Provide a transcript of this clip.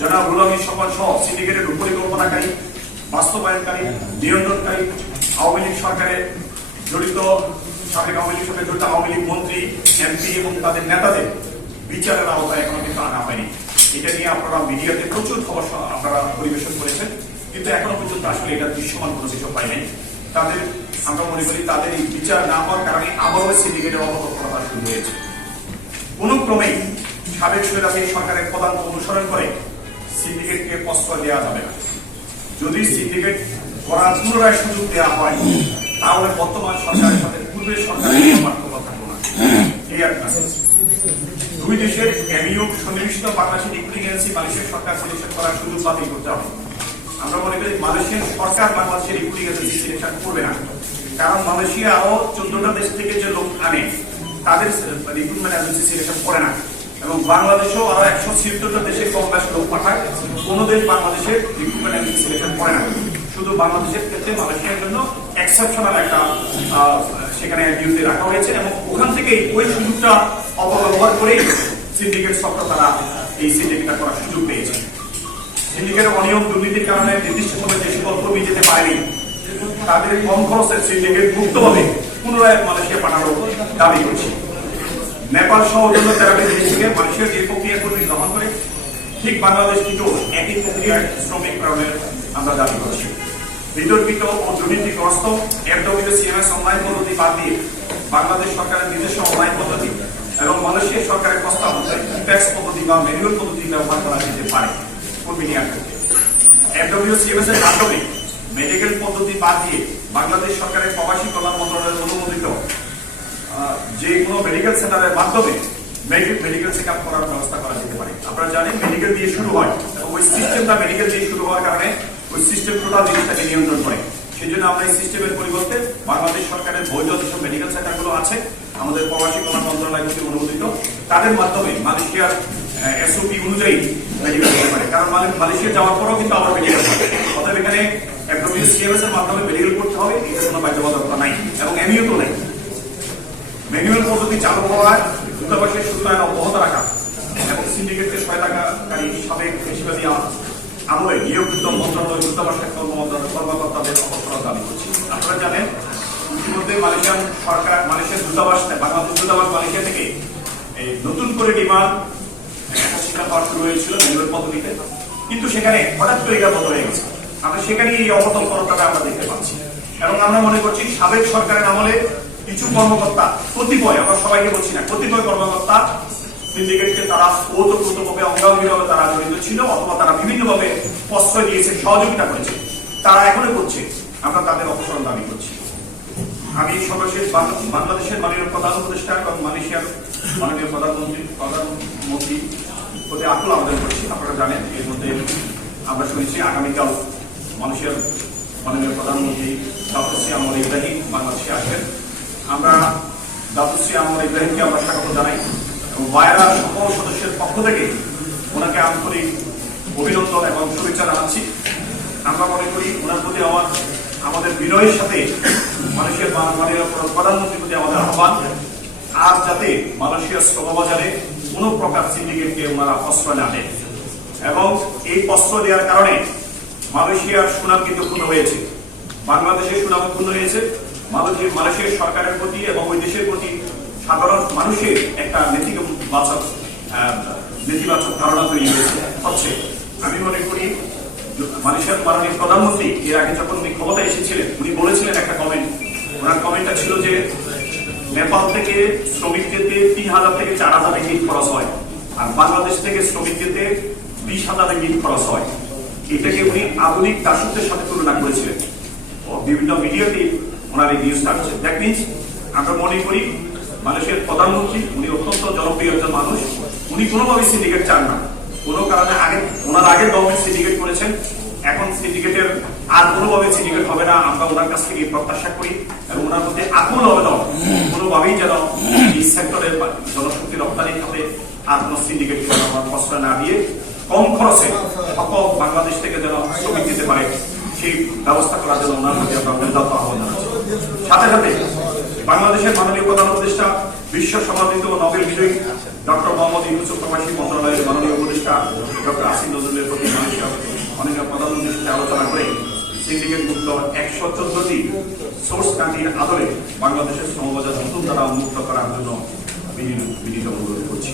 জনাব রুহুল আমিন স্বপন সহ সিন্ডিকেটের পরিকল্পনাকারী, বাস্তবায়নকারী, নিয়ন্ত্রণকারী, আওয়ামী লীগ সরকারে জড়িত, সাবেক আওয়ামী লীগ সরকারে জড়িত আওয়ামী লীগ মন্ত্রী, এমপি এবং তাদের নেতাদের বিচারের আওতায় এখনো কিন্তু আনা হয়নি। এটা নিয়ে আপনারা মিডিয়াতে প্রচুর খবর আপনারা পরিবেশন করেছেন, কিন্তু এখনো পর্যন্ত আসলে এটা দৃশ্যমান কোনো কিছু পাই নাই। তাদের আমরা মনে করি তাদের এই বিচার না হওয়ার কারণে আবারও সিন্ডিকেটের অপতৎপরতা শুরু হয়েছে। কোন ক্রমেই সাবেক স্বৈরাচারী সরকারের পদাঙ্ক অনুসরণ করে সিন্ডিকেটকে প্রশ্রয় দেওয়া যাবে না। যদি সিন্ডিকেট করার পুনরায় সুযোগ দেওয়া হয়, তাহলে বর্তমান সরকারের সাথে পূর্বের সরকারের পার্থক্য থাকবে না। এই আর দুই দেশের এমইউ সন্নিবেশিত বাংলাদেশ রিক্রুটিং এজেন্সি মালয়েশিয়ার সরকার সিলেকশন করার সুযোগ বাতিল করতে হবে। আমরা মনে করি মালয়েশিয়ার সরকার বাংলাদেশের রিক্রুটিং এজেন্সি সিলেকশন করবে না, কারণ মালয়েশিয়া আরো 14টা দেশ থেকে যে লোক আনে তাদের রিক্রুটমেন্ট এজেন্সি সিলেকশন করে না, এবং বাংলাদেশেও আরো 176টা দেশে কম বেশ লোক পাঠায়, কোন দেশ বাংলাদেশের রিক্রুটমেন্ট এজেন্সি সিলেকশন করে না। শুধু বাংলাদেশের ক্ষেত্রে মালয়েশিয়ার জন্য এক্সেপশনাল একটা সেখানে ডিউটি রাখা হয়েছে, এবং ওখান থেকে ওই সুযোগটা অপব্যবহার করে সিন্ডিকেট সফটওয়্যার তারা এই সিন্ডিকেটটা করার সুযোগ পেয়েছে। সিন্ডিকেটের অনিয়ম দুর্নীতির কারণে নির্দিষ্ট সময়ে যে সকল কর্মী যেতে পারেনি, তাদের কম খরচের সিন্ডিকেট মুক্তভাবে পুনরায় মালয়েশিয়া পাঠানোর দাবি করছে। নেপাল সহ অন্যান্য 13টি দেশ থেকে মালয়েশিয়ার যে প্রক্রিয়া কর্মী গ্রহণ করে, ঠিক বাংলাদেশ থেকেও একই প্রক্রিয়ার শ্রমিক প্রেরণের আমরা দাবি করছি। বিতর্কিত ও দুর্নীতিগ্রস্ত FWCMS অনলাইন পদ্ধতি বাদ দিয়ে বাংলাদেশ সরকারের নিজস্ব অনলাইন পদ্ধতি এবং মালয়েশিয়া সরকারের প্রস্তাব অনুযায়ী ইপ্যাক্স পদ্ধতি বা ম্যানুয়াল পদ্ধতি ব্যবহার করা যেতে পারে কর্মী নেওয়ার ক্ষেত্রে। FWCMS এর মাধ্যমে মেডিকেল পদ্ধতি বাদ দিয়ে বাংলাদেশ সরকারের প্রবাসী কল্যাণ মন্ত্রণালয়ের অনুমোদিত যে কোনো মেডিকেল সেন্টারের মাধ্যমে মেডিকেল চেক আপ করার ব্যবস্থা করা যেতে পারে। আপনারা জানেন মেডিকেল দিয়ে শুরু হয়, এবং ওই সিস্টেমটা মেডিকেল দিয়ে শুরু হওয়ার কারণে ওই সিস্টেম টোটাল জিনিসটাকে নিয়ন্ত্রণ করে। সেই জন্য আমরা এই সিস্টেমের পরিবর্তে বাংলাদেশ সরকারের বৈধ যেসব মেডিকেল সেন্টারগুলো আছে আমাদের প্রবাসী কল্যাণ মন্ত্রণালয় কর্তৃক অনুমোদিত, তাদের মাধ্যমে মালয়েশিয়ার SOP অনুযায়ী মেডিকেল করতে পারে, কারণ মালয়েশিয়া যাওয়ার পরও কিন্তু আবার মেডিকেল হবে। অতএব এখানে FWCMS এর মাধ্যমে মেডিকেল করতে হবে, এটা কোনো বাধ্যবাধকতা নাই, এবং এমইউ তো নেই। ম্যানুয়াল পদ্ধতি চালু হওয়ায় দূতাবাসের সূত্রায়ন অব্যাহত রাখা এবং সিন্ডিকেটকে সহায়তাকারী সাবেক বেশিরভাগী আমলে নিয়োজিত মন্ত্রণালয় দূতাবাসের কর্মকর্তাদের অবসর দাবি করছি। আপনারা জানেন ইতিমধ্যে মালয়েশিয়ার সরকার, মালয়েশিয়ার দূতাবাস, বাংলাদেশ দূতাবাস মালয়েশিয়া থেকে নতুন করে ডিমান্ড স্বীকার করা শুরু হয়েছিল ম্যানুয়াল পদ্ধতিতে, কিন্তু সেখানে হঠাৎ করে এটা বন্ধ হয়ে গেছে। আমরা সেখানে এই অবতৎপরতাটা আমরা দেখতে পাচ্ছি, এবং আমরা মনে করছি সাবেক সরকারের আমলে কিছু কর্মকর্তা, কতিপয়, আমরা সবাইকে বলছি না, কতিপয় কর্মকর্তা সিন্ডিকেটকে তারা ওতপ্রোতভাবে অঙ্গাঙ্গিভাবে তারা জড়িত ছিল, অথবা তারা বিভিন্নভাবে প্রশ্রয় দিয়েছে, সহযোগিতা করেছে, তারা এখনো করছে। আমরা তাদের অপসারণ দাবি করছি। আমি সর্বশেষ বাংলাদেশের মাননীয় প্রধান উপদেষ্টা এবং মালয়েশিয়ার মাননীয় প্রধানমন্ত্রী প্রতি আকুল আবেদন করছি। আপনারা জানেন এর মধ্যে আমরা শুনেছি আগামীকাল মালয়েশিয়ার মাননীয় প্রধানমন্ত্রী ডক্টর শ্রী আনোয়ার ইব্রাহিম বাংলাদেশে আসবেন। আমরা ডক্টর শ্রী আনোয়ার ইব্রাহিমকে আমরা স্বাগত জানাই, এবং বায়রা সকল সদস্যের পক্ষ থেকে ওনাকে আন্তরিক অভিনন্দন এবং শুভেচ্ছা জানাচ্ছি। আমরা মনে করি ওনার প্রতি আমাদের বিনয়ের সাথে মালয়েশিয়ার মাননীয় প্রধানমন্ত্রীর প্রতি আমাদের আহ্বান, আর যাতে মালয়েশিয়ার শ্রমবাজারে কোন প্রকার সিন্ডিকেটকে ওনারা প্রশ্রয় না দেন, এবং এই প্রশ্রয় দেওয়ার কারণে মালয়েশিয়ার সুনাম কিন্তু ক্ষুণ্ণ হয়েছে, বাংলাদেশের সুনাম ক্ষুণ্ণ হয়েছে। মালয়েশিয়ার সরকারের প্রতি এবং ওই দেশের প্রতি সাধারণ মানুষের একটা নেতিবাচক ধারণা তৈরি হচ্ছে। আমি মনে করি মালয়েশিয়ার মাননীয় প্রধানমন্ত্রী এর আগে যখন উনি ক্ষমতায় এসেছিলেন, উনি বলেছিলেন একটা কমেন্ট, ওনার কমেন্টটা ছিল যে নেপাল থেকে শ্রমিক যেতে 3000 থেকে 4000 রিঙ্গিত খরচ হয়, আর বাংলাদেশ থেকে শ্রমিক যেতে 20,000 রিঙ্গিত খরচ হয়। এটাকে উনি আধুনিক দাসত্বের সাথে তুলনা করেছিলেন, বিভিন্ন মিডিয়াতে ওনার এই নিউজটা আসছে। দ্যাট মিনস আমরা মনে করি মালয়েশিয়ার প্রধানমন্ত্রী উনি অত্যন্ত জনপ্রিয় একজন মানুষ, উনি কোনোভাবে সিন্ডিকেট চান না। কোনো কারণে ওনার আগে গভর্নমেন্ট সিন্ডিকেট করেছেন, এখন সিন্ডিকেটের আর কোনোভাবে সিন্ডিকেট হবে না, আমরা ওনার কাছ থেকে প্রত্যাশা করি, এবং ওনার প্রতি আকুল আবেদন কোনোভাবেই যেন এই সেক্টরের জনশক্তি রপ্তানির খাতে আর কোনো সিন্ডিকেটকে প্রশ্রয় না দিয়ে কম খরচে সকল বাংলাদেশ থেকে যেন শ্রমিক দিতে পারে সেই ব্যবস্থা করার জন্য ওনার প্রতি আমরা আহ্বান জানাচ্ছি। সাথে সাথে বাংলাদেশের মাননীয় প্রধান উপদেষ্টা বিশ্ব সমাদৃত নোবেল বিজয়ী ডক্টর মোহাম্মদ ইউনূস প্রবাসী মন্ত্রণালয়ের মাননীয় উপদেষ্টা ডক্টর আসিফ নজরুলের প্রতি মাননীয় প্রধানমন্ত্রীর সাথে আলোচনা করে সিন্ডিকেট মুক্ত 114টি সোর্স কান্ট্রির আদলে বাংলাদেশের শ্রমবাজার নতুন দ্বারা উন্মুক্ত করার জন্য বিনীত অনুরোধ করছি।